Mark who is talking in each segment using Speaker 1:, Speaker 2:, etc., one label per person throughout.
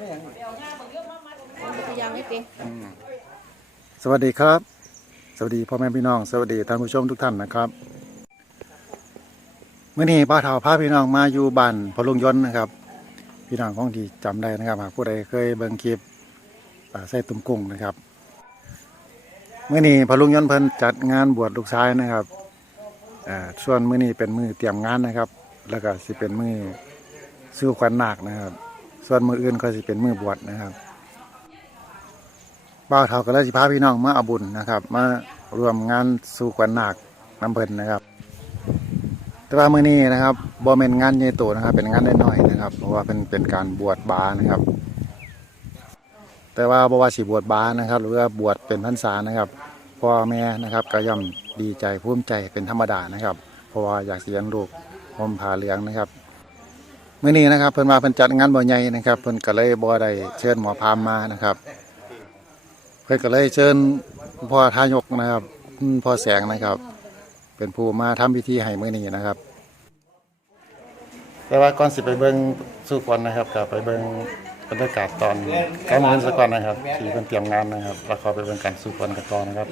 Speaker 1: พยายามไม่เป็น
Speaker 2: สวัสดีครับ สวัสดีพ่อแม่พี่น้อง สวัสดีท่านผู้ชมทุกท่านนะครับเมื่อนี้ป้าเฒ่าพาพี่น้องมาอยู่บ้านพอลุงยนต์นะครับ พี่น้องคงที่จำได้นะครับหากผู้ใดเคยเบิ่งคลิปป่าไส้ตุ้มกุ้งนะครับเมื่อนี้พอลุงยนต์เพิ่นจัดงานบวชลูกชายนะครับส่วนมื้อนี้เป็นมือเตรียมงานนะครับ แล้วก็สิเป็นมือสู้ขวัญนาคนะครับ ส่วนมืออื่นก็สิเป็นมือบวชนะครับบ่าวเท่าก็เลยสิพาพี่น้องมาอาบุญนะครับ มารวมงานสู่ขวัญนาคน้ำเพลินนะครับ แต่ว่ามื้อนี้นะครับบ่แม่นงานใหญ่โตนะครับ เป็นงานน้อยๆนะครับ เพราะว่าเป็นเป็นการบวชบานะครับ แต่ว่าบ่ว่าสิบวชบานะครับ หรือว่าบวชเป็นพรรษานะครับพ่อแม่นะครับก็ย่อมดีใจภูมิใจเป็นธรรมดานะครับ เพราะว่าอยากเลี้ยงลูกห่มผ้าเหลืองนะครับ มื้อนี้นะครับเพิ่นว่าเพิ่นจัดงานบ่ใหญ่นะครับเพิ่นก็เลยบ่ได้เชิญหมอพามมานะครับ เพื่อนก็เลยเชิญพ่อทายกนะครับพ่อแสงนะครับ เป็นผู้มาทำพิธีให้มื้อนี้นะครับ แต่ว่าก่อนสิไปเบิ่งสู่ก่อนนะครับก็ไปเบิ่งบรรยากาศตอนกลางมื้อสักก่อนนะครับที่เพิ่นเตรียมงานนะครับแล้วก็ไปเบิ่งการสู่ก่อนกันต่อนะครับ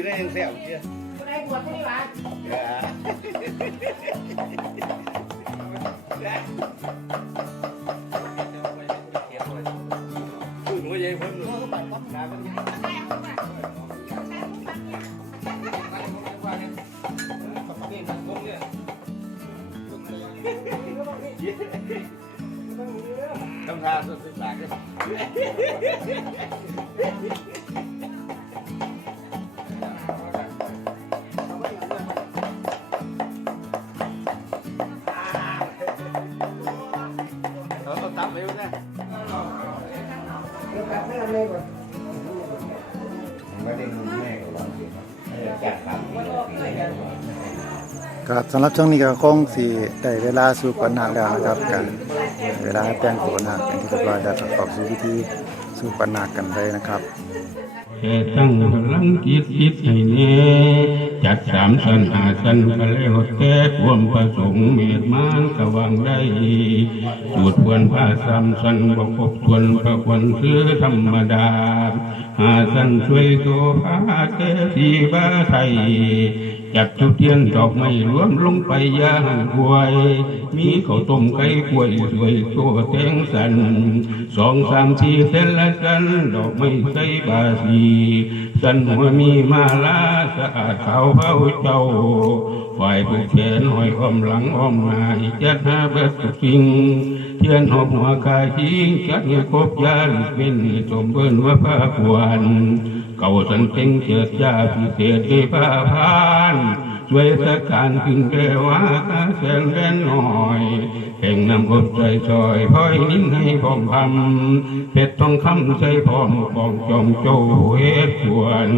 Speaker 2: กิ
Speaker 1: น
Speaker 3: ซีได้ยังแซ่บเชียว
Speaker 1: ได้บวชที่บ้าน
Speaker 3: เออทำท่าสุดสุดหลักเลย
Speaker 2: ครับสำหรับช่วงนี้ก็คงสิได้เวลาสู่ขวัญนาคแล้วนะครับกันเวลาแต่งตัวนาคเป็นที่เรียบร้อยแล้วประกอบสู่พิธีสู่ขวัญนาคกันเลยนะครับ
Speaker 4: เหตุตั้งพลังจิตจิตให้เนจัดสามสันหาสันก็แล้วแต่ความประสงค์เมตมานกวังได้สูตรควรผ้าสามสันบกบทวนพระควรคือธรรมดาหาสันช่วยโตพาเททีบ้าไทย จับจุดเทียนดอกไม้รวมลงไปย่างกวย มีข้าวต้มไก่กล้วยสวยตัวแตงสันสองสามสี่เส้นละสันดอกไม้ใส่บาสีสันหัวมีมาลาสะอาดขาวเผาเจ้าฝ่ายผู้แขนห้อยอ้อมหลังอ้อมหน้าจัดหาเบิดทุกสิ่งเทียนหอบหัวกายจิงจัดให้คบยาลิเป็นสมเบิ้นว่าพระควร เก่าสันเต็งเจิดจ้าพิเศษในพระพานช่วยสักการขึ้นเรวาแสนแรงหน่อยแห่งนำกบใจซอยพ้อยนิ้นให้พร้อมพำเพชรทองคำใส่พร้อมกองจอมโจเฮ็ดควร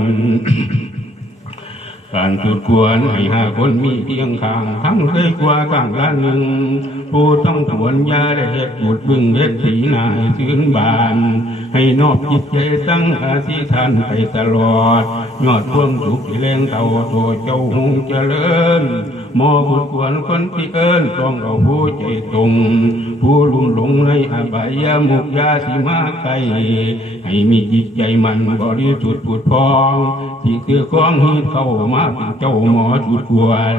Speaker 4: การจุดควรให้หาคนมีเพียงข้างทั้งเลยกว่าข้างละหนึ่ง ผู้ต้องถวนยาได้เหตุจุดบึงเฮ็ดสีหนาให้ชื่นบาน ให้นอบจิตใจตั้งอาธิทานไปตลอด ยอดพวงสุขที่แรงเต่าโตเจ้าหงเจริญหมอบุญควรคนที่เอิ้นต้องเอาผู้ใจตรง ผู้ลุ่มหลงในอบายามุกยาสิมาไกลให้มีจิตใจมันบริสุทธิ์ผุดพอง ที่คือของฮีเข้ามาเป็นเจ้าหมอจุดควร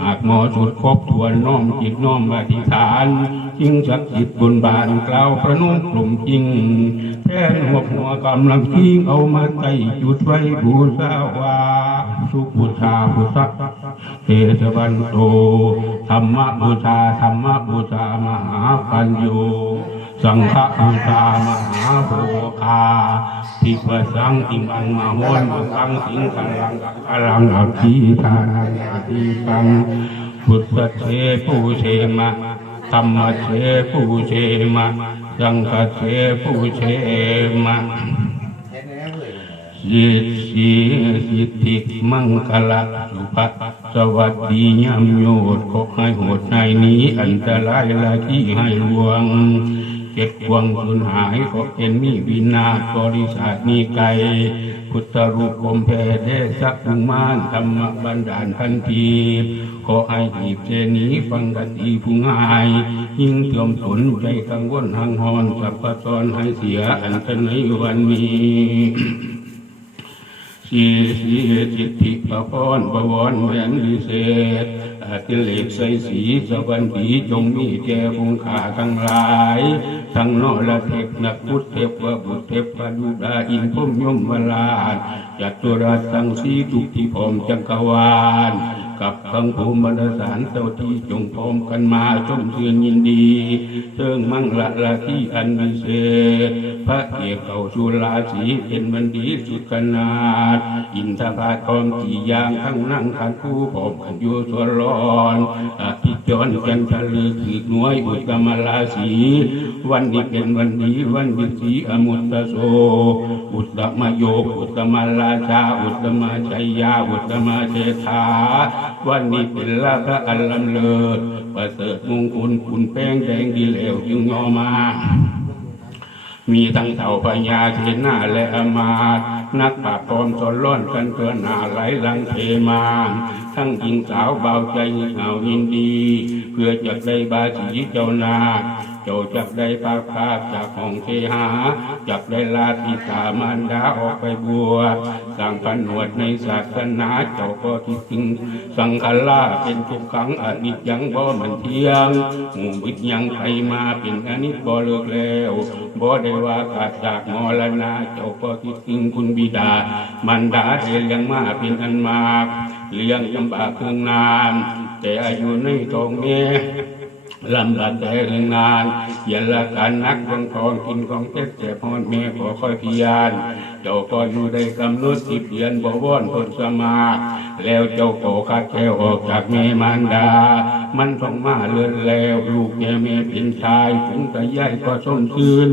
Speaker 4: หากหมอจุดครบทวนน้อมจิตน้อมอธิษฐานยิ่งศักดิ์สิทธิ์บนบานกล่าวประนุ่มกลุ่มจริง แทนหัวหัวกำลังทิ้งเอามาใส่จุดไว้บูชาวาสุบูชาพุทธเทสวันโตธรรมบูชาธรรมบูชามหาปัญโยสังฆบูชามหาโภคาทิปสังอิมังมโหนมังสังสิงคังอลังอภิทานังอภิปังพุทธเทปูเชมะธรรมเทปูเชมะ สังฆเทปูเชมะสิทธิสิทธิมังคละสุภสวัสดียามโยดขอให้โหดในนี้ อันตรายละที่ให้ลวง เก็บควงสุนหายขอเป็นมีวินาศบริษัทมีไกลพุทธรูปคมแพเดสักมุมานธรรมบันดาลพันธี ขอให้หีบเจนี้ฟังกติผู้ง่าย ยิ่งเติมสนใจกังวลหังหอนสัพพะตอนให้เสียอันตในวันนี้สีสีจิตติปะพรปะวรแหวนวิเศษอาติเลกใสสีสวรรค์ผีจงมีแก่คงขาทั้งหลาย ทั้งนอละเทพนักพุทธเทพวบุตรเทพปดุดาอินพรหมยมวลาชจัตุรัสสังสีทุกที่พร้อมจักรวาล กับทั้งภูมิบรรสารเจ้าที่จงพร้อมกันมาชมเชือนยินดีเทิงมั่งละละที่อันวิเศษพระเอกเขาสุราสีเป็นมันดีสุดขนาด อินทภาทองกี่อย่างทั้งนั่งขันคู่ผมกันอยู่ส่วนร้อนอภิจรจันทะลือขีดหน่วยอุตตมราศีวันนี้เป็นวันดีวันวิสีอมุตตโสอุตตมโยอุตตมราชาอุตตมชัยยาอุตตมเชษฐา วันนี้เป็นลาภอันลำเลิศประเสริฐมงคลคุณแป้งแดงดีเหลวจึงยอมามีทั้งเต่าปัญญาเทนาและอมาตนักปราบปรอมสอนร้อนกันเตือนหาไหลลังเทมา ทั้งหญิงสาวเบาใจเหงายินดี พื่อจะได้บาสีเจ้านา เจ้าจักได้ปากภาพจากของเทหา จักได้ลาทิสามารดาออกไปบวชสร้างพันหนวดในศาสนาเจ้าก็คิดถึงสังฆลาเป็นทุกขังอนิจจังบ่มันเที่ยงหมู่วิทยังไทยมาเป็นอนิจบ่เลิกแล้วบ่ได้ว่าขาดจากมรณะเจ้าก็คิดถึงคุณบิดา มันดาเทเลี้ยงมาเป็นอันมากเลี้ยงลำบากเครื่องนาน แต่อายุในท้องแม่ลำบากแต่เรื่องงานอย่าละการนักวังทองกินของเจ็บเจ็บพอนแม่ขอคอยพิยาน เจ้าก็อยู่ได้กำหนดสิบเดือนบว่อนทนสมา แล้วเจ้าก็คัดแก้วออกจากแม่มารดา มันต้องมาเลื่อนแล้วลูกแม่แม่เป็นชายถึงแต่ย่ายก็ส้มคืน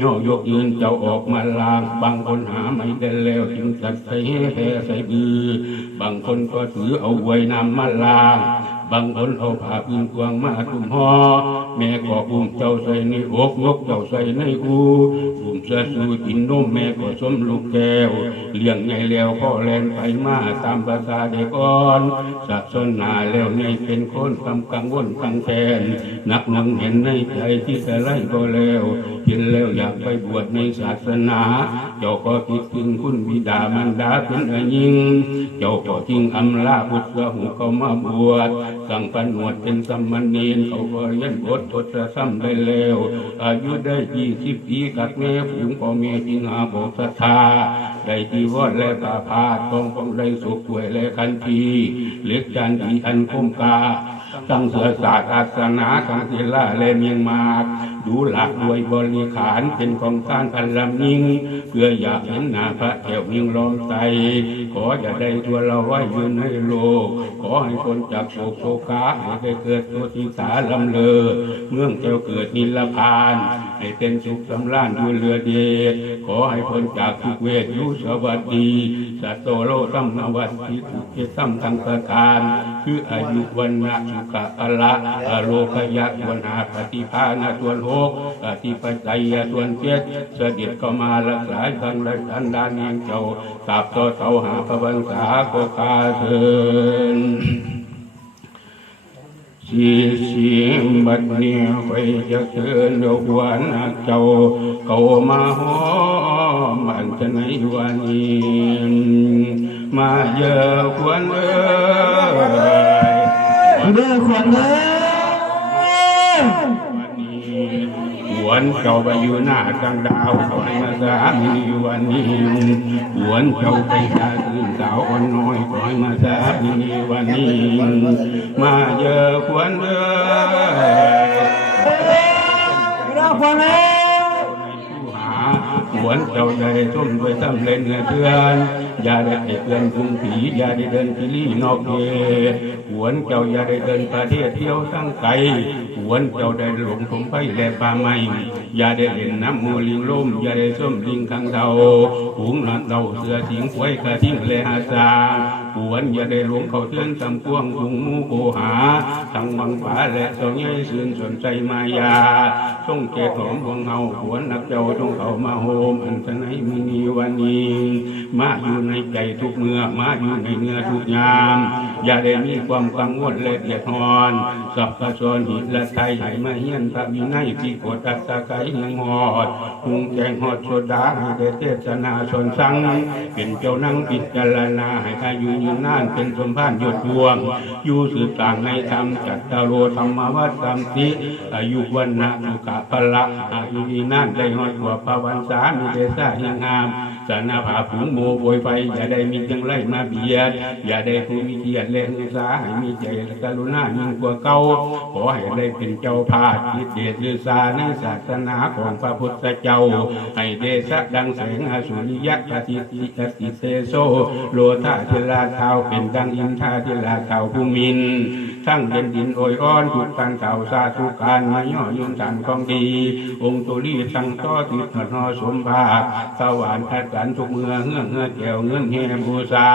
Speaker 4: ย่อยกยืนเจ้าออกมาลางบางคนหาไม่ได้แล้วจึงจัดใส่แห่ใส่บือบางคนก็ถือเอาไว้นำมาลาง บางคนเอาผ้าปืนกวางมาตุ้มห่อแม่ก็อุ้มเจ้าใส่ในอกยกเจ้าใส่ในอูอุ้มเสื้อสูกินนมแม่ก็สมลูกแก้วเลี้ยงไงแล้วพ่อแลนไปมาตามภาษาเด็กอ่อนศาสนาแล้วไงเป็นคนทำกังวลกังแทนนักหนังเห็นในใจที่จะไล่ก็แล้ว เห็นแล้วอยากไปบวชในศาสนา เจ้าก็คิดถึงคุณบิดามารดาเป็นอยิงเจ้าก็ทิ้งอำลาบุตรหูเขามาบวชสั่งปนวดเป็นสมณเณรเขาก็เรียนบททศซ้ำได้แล้ว อายุได้ยี่สิบปีกัดแม่ฝูงพ่อแม่จึงหาบอกศรัทธาได้จีวรและผ้าผ้าต้องของได้สุขด้วยและคันทีเล็กจันทีอันคมกา ตั้งเสือศาสตร์อาสนาทั้งศิลาและเมียงมาดูหลักด้วยบริขารเป็นของท่านอันลำยิ่งเพื่ออยากเห็นหน้าพระแก้วยิ่งรองใสขออย่าได้ตัวเราไว้ยืนให้โลก ขอให้คนจากโศกโศกาให้ได้เกิดตัวทิสาลำเลอเมืองเจ้าเกิดนิลพาน ให้เป็นสุขสำราญด้วยเรือเดชขอให้พ้นจากทุกเวทยุสวัสดีสัตโตโลสัมนวัตติทุกเกสัมทังประทาน คืออายุวันนะสุขะอละโลกยะวันหาปฏิภาณส่วนหกปฏิปัจจัยส่วนเจ็ดเสด็จก็มารักษาทางรักษาดานแห่งเจ้าตราบต่อเสาหาพระบังษาโกกาเถินสีสีบัดเนียไปจะเกินดอกหวานหักเจ้าเขามาหอมันจะไหนวันนี้มาเยอะควรเอ้ย
Speaker 5: เด้อขวัญเด้อ
Speaker 4: วันนี้วนเจ้าไปอยู่หน้ากังดาวขวัญมาสามีวันนี้หวนเจ้าไปหาคืนสาวอ่อนน้อยคอยมาสามีวันนี้ มาเจอขวัญเด้อหา หวนเจ้าใดทุ่มด้วยทำเล่นเงินเดือนอย่าได้เกินกรุงผีอย่าได้เดินกิลี่นอกเขตหวนเจ้าอย่าได้เดินประเทศเที่ยวตั้งไกลหวนเจ้าได้หลงผมไปแลป่าไม้อย่าได้เห็นน้ำมูลิงล่มอย่าได้ส้มลิงขังเทาหุงหลัดเราเสือสิงควยกระทิ้งเลหาซา หวนอย่าได้หลงเขาเตือนตำกวงหุงมูโกหาทั้งวังป่าและเสาใหญ่สื่นสนใจมายาส่งเกตหอมพวงเฮาหวนนักเจ้าจงเขามาโฮมอันทนายมีวันนี้มาอยู่ในใจทุกเมื่อมาอยู่ในเนื้อทุกยาม อย่าได้มีความกังวลและเดือดร้อนสับกระชอนหิและไทยให้มาเฮียนพระวินัยที่กดตักตะไคยังหอดพุงแกงหอดโซดาให้ได้เทศนาชนสังเป็นเจ้านั่งปิดจารณาให้อายุยืนนานเป็นสมภานยศดวง อยู่สื่อต่างในธรรมจัตตารโรธรรมวัตสัมติอายุวันนะสุขะพละอายุนนานได้หอดกว่าปวันสามีเดชะยังงาม สนาผาผุงโมโวยไฟอย่าได้มีจังไรมาเบียด อย่าได้ผู้มีเกียรติและสาให้มีใจและกรุณายิ่งกว่าเก่าขอให้ได้เป็นเจ้าภาพจิตเดชฤษาในศาสนาของพระพุทธเจ้า ให้เดชะดังแสงอสุริยะปฏิสิจติเตโซโลธาเทลาเทาเป็นดังอินทาเทลาเทาภูมิน ทั้งเด่นดินโอยอ้อนทุกการเก่าสาธุการมาย่อยุนสันของดี องค์ตุลีตั้งต้อติดหนอสมภาสวรรค์พัดกันทุกเมื่อเงื่อเงื่อแก้วเงื่อนเฮบูชา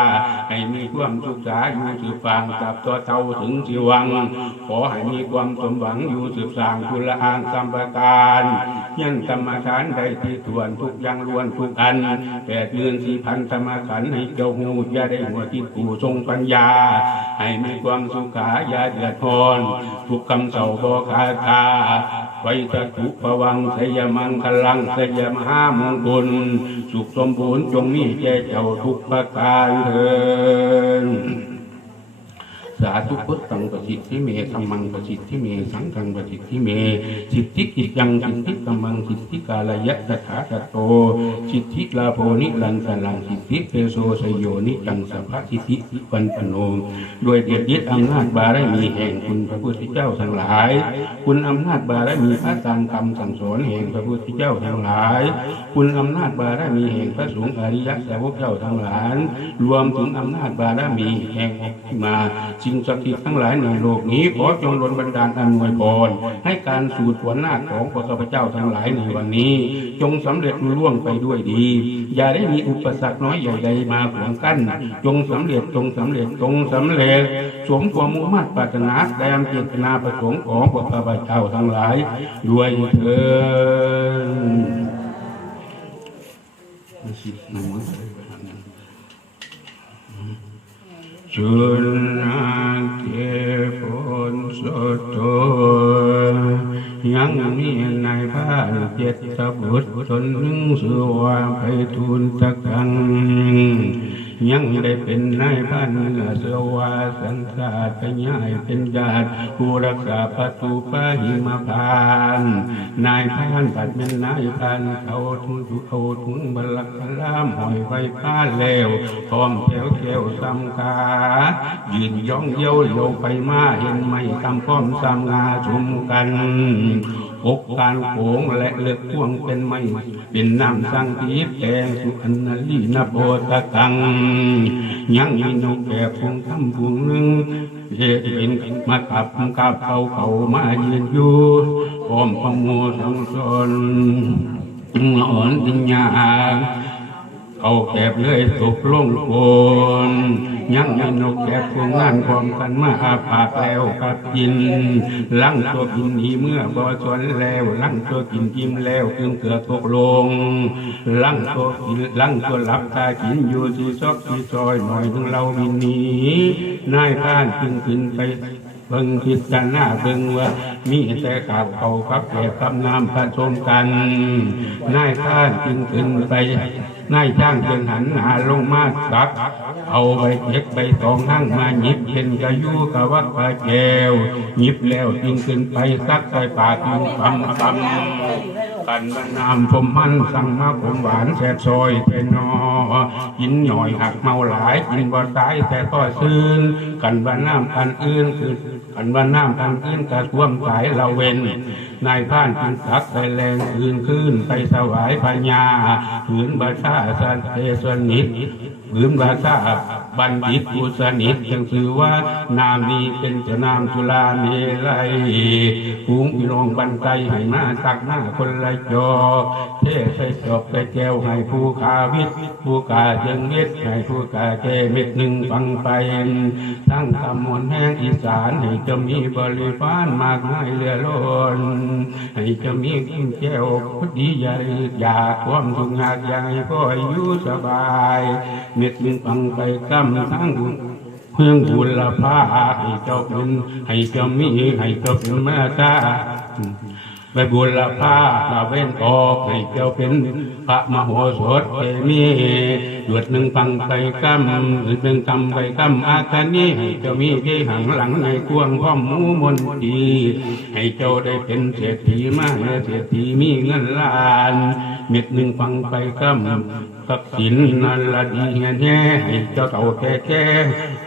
Speaker 4: ให้มีความสุขสาอยู่สืบฟังกับตัวเท่าถึงสิวัง ขอให้มีความสมหวังอยู่สืบสางกุลอางสัมปการยันธรรมฐานใดที่ทวนทุกย่างล้วนทุกอันแปดเดือนสี่พันธรรมขันให้เจ้าหูอย่าได้หัวที่กูทรงปัญญา ให้มีความสุขายาเดือดร้อนทุกคำเสาบอคาคาไว้ตะทุปวังสยมังคลังสยมหามงคลสุขสมบูรณ์จงมีแก่เจ้าทุกประการเถิด สาธุพุทธังประสิทธิเมธรรมังประสิทธิเมสังฆังประสิทธิเมสิทธิกิจังสิทธิกำมังสิทธิกาลยะตถาคตโตสิทธิลาโภนิรันสลังสิทธิเปโสสยโยนิจังสัพพสิทธิวันปโนด้วยเดียดยึดอำนาจบารมีแห่งคุณพระพุทธเจ้าทั้งหลาย คุณอำนาจบารมีพระตามคำสั่งสอนแห่งพระพุทธเจ้าทั้งหลาย คุณอำนาจบารมีแห่งพระสงฆ์อริยสาวกเจ้าทั้งหลาย รวมถึงอำนาจบารมีแห่งที่มาจิสิ่งศักดิ์สิทธิ์ทั้งหลายในโลกนี้ ขอจงดลบันดาลอำนวยพรให้การสูตรหัวหน้าของพระข้าพเจ้าทั้งหลายในวันนี้ จงสำเร็จลุล่วงไปด้วยดี อย่าได้มีอุปสรรคน้อยใหญ่ใดมาขวางกั้น จงสำเร็จจงสำเร็จจงสำเร็จ สมความมุ่งมั่นปรารถนาแดมเจตนาประสงค์ของพระข้าพเจ้าทั้งหลายด้วยเถิด จุลนาเทพนสดโต ยังมีนายพานเจ็ดสบุตรจนหนึ่งสือว่าไปทูลตะกัง ยังได้เป็นนายพันเนื้อเสวาสันสาตยายเป็นญาติผู้รักษาประตูปหิมพาน นายพานปัดเป็นนายพันเขาทุงเขาถุงบลักพลามหอยไฟผ้าแล้วพร้อมแถวแถวสำกายืนย่องเยี่ยวโยไปมาเห็นไม่ทำพร้อมสามงาชุมกัน อกการโขงและเลือกพ่วงเป็นไม่เป็นน้ำสังทีแปลงสุอันนลีนาโบตะกัง ยังมีนกแก่พวงคำพวงหนึ่งเหตุเป็นมากับกับเขาเขามาเยืนอยู่พร้อมพโมสังสนอ่อนปัญญา เอาแก็บเลยตกลงโคนยังมีนกแก็บพวงงานความกันมาอาปากแล้วกับกินลังตัวกินหนีเมื่อบ่สวนแล้วลังตัวกินกิมแล้วจึงเกิดตกลงลังตัวกินลังตัวหลับตากินอยู่ที่ซอกที่ซอยหน่อยถึงเราวินหนีนายพรานจึงขึ้นไปเบิ่งพิจารณาเบิ่งว่ามีแต่ข่าวเขากับแก่กับน้ำผสมกันนายท่านจึงขึ้นไป นายช่างจนหันหาลงมาสัก เอาใบเจ็กใบตองทั้งมาหยิบเป็นกระยูกะวักกระแจวหยิบแล้วจึงขึ้นไปสักใส่ปากจึงคำคำ กันบรรนามชมมันสั่งมาผมหวานแสบซอยเป็นนอกินหน่อยหักเมาหลายกินบ่ตายแต่ก็ซื่นกันบรรนามกันอื่นคือกันบรรนามกันอื่นกระท่วมสายเราเวนนายพรานจึงสักไปแรงคืนคืนไปสวายพญาผืนบาชาสันเทสนิทผืนบาชา บัณฑิตผู้สนิทจึงถือว่านามนี้เป็นจะนามจุลาเนลัยฝูงพี่น้องบันไกให้มาตักหน้าคนละจอเทใส่จอกใส่แก้วให้ผู้ขาวิทย์ผู้กาเจิงเม็ดให้ผู้กาแก้เม็ดหนึ่งฟังไป ทั้งตำมนแห่งอีสานให้จะมีบริฟานมากมายเหลือล้นให้จะมีกินแก้วพอดีใหญ่อยากความสุขยากอย่างก็อยู่สบาย เม็ดมินฟังไปกำทั้งเพื่องบุญละพาให้เจ้าเป็นให้เจ้ามีให้เจ้าเป็นแม่ตาไปบุญละผ้ามาเว้นออกให้เจ้าเป็นพระมโหสถเอมีหยวดหนึ่งฟังไปกำหรือหนึ่งกำไปกำอาคานี้ให้เจ้ามีที่หังหลังในกวงพ่อมหมูมนตีให้เจ้าได้เป็นเศรษฐีมากเศรษฐีมีเงินล้าน เม็ดหนึ่งฟังไปกำ ทักษิณนันละดีเงี้ยแน่ให้เจ้าเต่าแก่แก่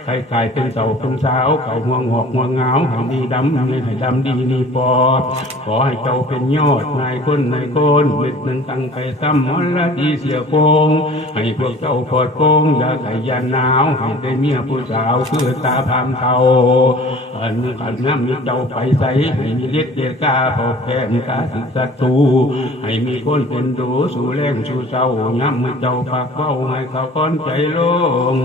Speaker 4: ใครกลายเป็นเต่าเป็นสาวเก่าห่วงหอกห่วงเงาให้ดีดำให้ดำดีนี่ปอดขอให้เจ้าเป็นยอดนายคนนายคนเม็ดหนึ่งตั้งไปซ้ำมอละดีเสียโกงให้พวกเจ้าปลอดโกงอย่าใส่ยาหนาวให้ได้เมียผู้สาวคือตาพามเทาอันกันน้ำมีเจ้าไปใส่ให้มีฤทธิ์เดชกาพอแก้มกาศึกศัตรูให้มีคนเป็นดูสู่แรงสู่เศร้าย้ำมือจ้าปากเบ้าให้เขาก้อนใจลง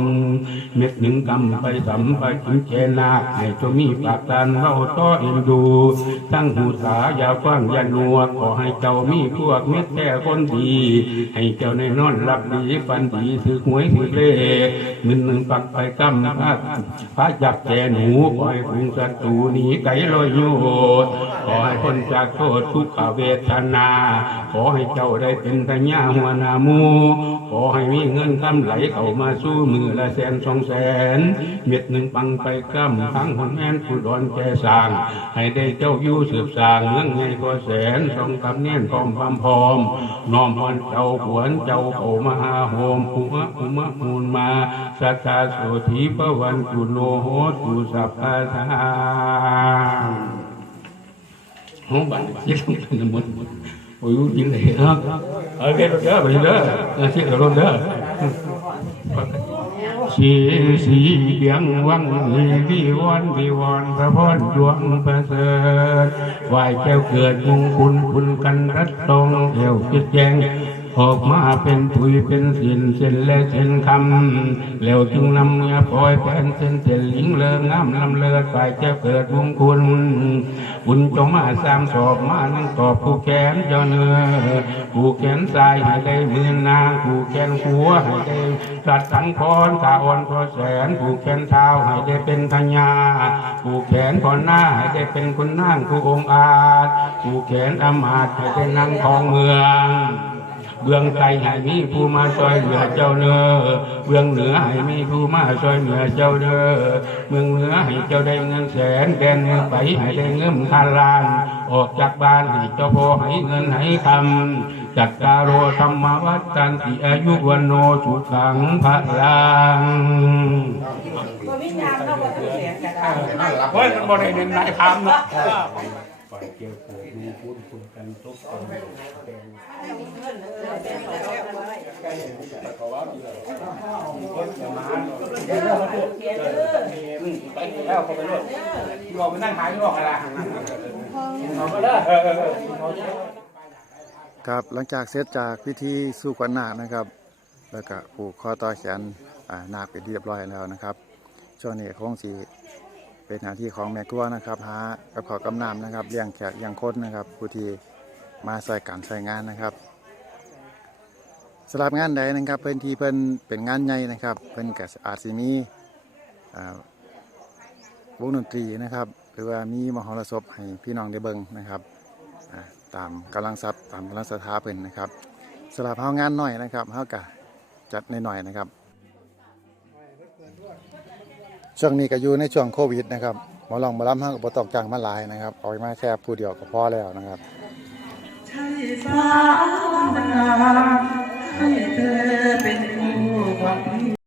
Speaker 4: เม็ดหนึ่งกำไปสัมไปถึงเจนาให้เจ้ามีปากตานเล่าต้อเอ็นดู ตั้งหูสาอย่าฟังยาหนวขอให้เจ้ามีพวกเม็ดแก่คนดี ให้เจ้าในนอนหลับดีฝันดีถือหวยถือเลขเงินหนึ่งปักไปกำพระพระจับแกหนูปล่อยฝูงศัตรูหนีไกลลอยโยดขอให้พ้นจากโทษทุกขเวทนา ขอให้เจ้าได้เป็นพญาหัวนามู ขอให้มีเงินคำไหลเข้ามาสู้มือละแสนสองแสน เม็ดหนึ่งปังไปกำทั้งคนแม่นผู้ดอนแก่สร้าง ให้ได้เจ้าอยู่สืบสร้างเงื่อนไงก็แสนสองกับเนียนพร้อมพร้อมพร้อมน้อมพรเจ้าขวนเจ้าโอมาหาโฮมภูมะภูมะมูลมาสัทธาโสธีปวันกุโนโหตุสัพพะทาห้องบัตรยึดลงไปในหมด โอ้ยยิงเลยครับโอเครถเด้อไปเด้อเชื่อรถเด้อสีสีเดียงวังลีวิวันวิวอนพระพรดวงประเสริฐไหวแก้วเกิดมงคุณคุณกันรัตตรงเอวคิดแจง ออกมาเป็นปุยเป็นสินเส้นและเส้นคำแล้วจึงนำเนื้อปล่อยแผ่นเส้นเส้นหลิงเลิงงามลำเลิศฝ่ายแก้วเกิดมงคุณบุญจงมาสามสอบมานั่งตอบผู้แขนเจ้าเนื้อผู้แขนซ้ายให้ได้เมือนนางผู้แขนขัวให้ได้สัตว์สังพรตาอ่อนพอแสนผู้แขนเท้าให้ได้เป็นพญาผู้แขนพอหน้าให้ได้เป็นคุณนางผู้องอาจผู้แขนอมาตให้ได้นั่งของเมือง เบื้องใต้ให้มีผู้มาช่วยเหลือเจ้าเนื้อเบื้องเหนือให้มีผู้มาช่วยเหลือเจ้าเนื้อเมืองเหนือให้เจ้าได้เงินแสนแดนเหนือไปให้ได้เงินพันล้าน ออกจากบ้านให้เจ้าพอให้เงินให้คำจัดการโรธรรมวัดกันติอายุวันโนสุขังพระลัง
Speaker 5: ตัววิญญาณเข้ามาตัวเสียงกันได้
Speaker 4: เฮ้ยมันบริเวณนายพามนะ ฝ่ายเกี่ยวกับดูพูดคุยกันทุกคน
Speaker 3: ไปแล้วเขาไปด้วยเราไปนั่งขายที่นอกอะไรเราก็ได้เออเออ
Speaker 2: ครับหลังจากเสร็จจากพิธีสู่ขวัญนาคนะครับ แล้วก็ผูกคอต่อแขนนาคเป็นที่เรียบร้อยแล้วนะครับช่วงนี้คงสี เป็นหน้าที่ของแม่ครัวนะครับหากับขอกำนำนะครับเลี้ยงแขกเลี้ยงคนนะครับ ผู้ที่มาใส่การใส่งานนะครับสำหรับงานใดนะครับเพิ่อนที่เพิ่อนเป็นงานใหญ่นะครับ เพิ่อนก็อาจสิมีวงดนตรีนะครับ หรือว่ามีมหรสพให้พี่น้องได้เบิ่งนะครับตามกำลังทรัพย์ตามกำลังศรัทธาเพิ่นนะครับสำหรับเฮางานหน้อยนะครับเฮาก็จัดหน่อยๆนะครับ ช่วงนี้ก็อยู่ในช่วงโควิดนะครับหมอลองหมาล้ำห้างกับตองจ้างมาหลายนะครับเอาไว้มาแค่ผู้เดียวก็พอแล้วนะครับ
Speaker 5: ใช่สาวนาให้เธอเป็นคู่ของ